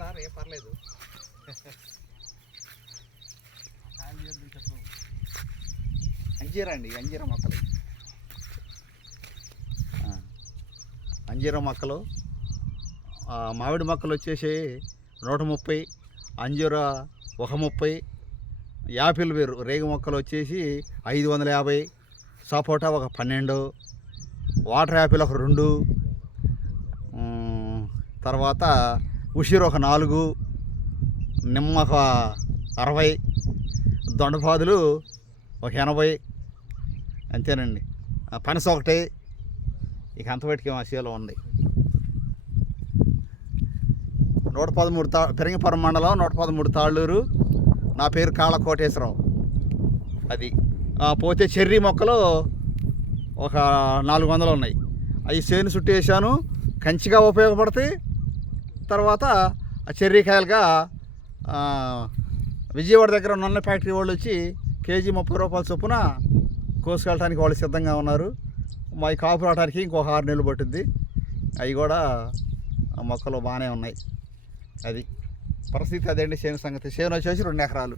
Sir ఏం పర్లేదు. అంజీరా అండి, అంజీరా మొక్కలు. అంజీరా మొక్కలు, మామిడి మొక్కలు వచ్చేసి 130, అంజూరా 130, యాపిల్ వేరు రేగు మొక్కలు వచ్చేసి 550, సపోటా ఒక 12, వాటర్ యాపిల్ ఒక 2, తర్వాత ఉసిరి ఒక 4, నిమ్మ ఒక 60, దొండపాదులు ఒక 80, అంతేనండి. పనస ఒకటి, ఇక అంతవరకు మా చేలో ఉంది. 113 పెరింగపురం మండలం, 113 తాళ్ళూరు. నా పేరు కాళ్ళ కోటేశ్వరరావు. అది పోతే చెర్రీ మొక్కలు ఒక 400 ఉన్నాయి. అవి చేను చుట్టూ వేసాను, కంచిగా ఉపయోగపడతాయి. తర్వాత ఆ చెర్రీ కాయలుగా విజయవాడ దగ్గర నూనె ఫ్యాక్టరీ వాళ్ళు వచ్చి కేజీ 30 రూపాయల చొప్పున కోసుకెళ్ళడానికి వాళ్ళు సిద్ధంగా ఉన్నారు. మా కాపు రావడానికి ఇంకొక 6 నెలలు పట్టుద్ది. అవి కూడా మొక్కలు బాగానే ఉన్నాయి. అది పరిస్థితి. అదేంటి చేను సంగతి. చేను వచ్చేసి 2 ఎకరాలు.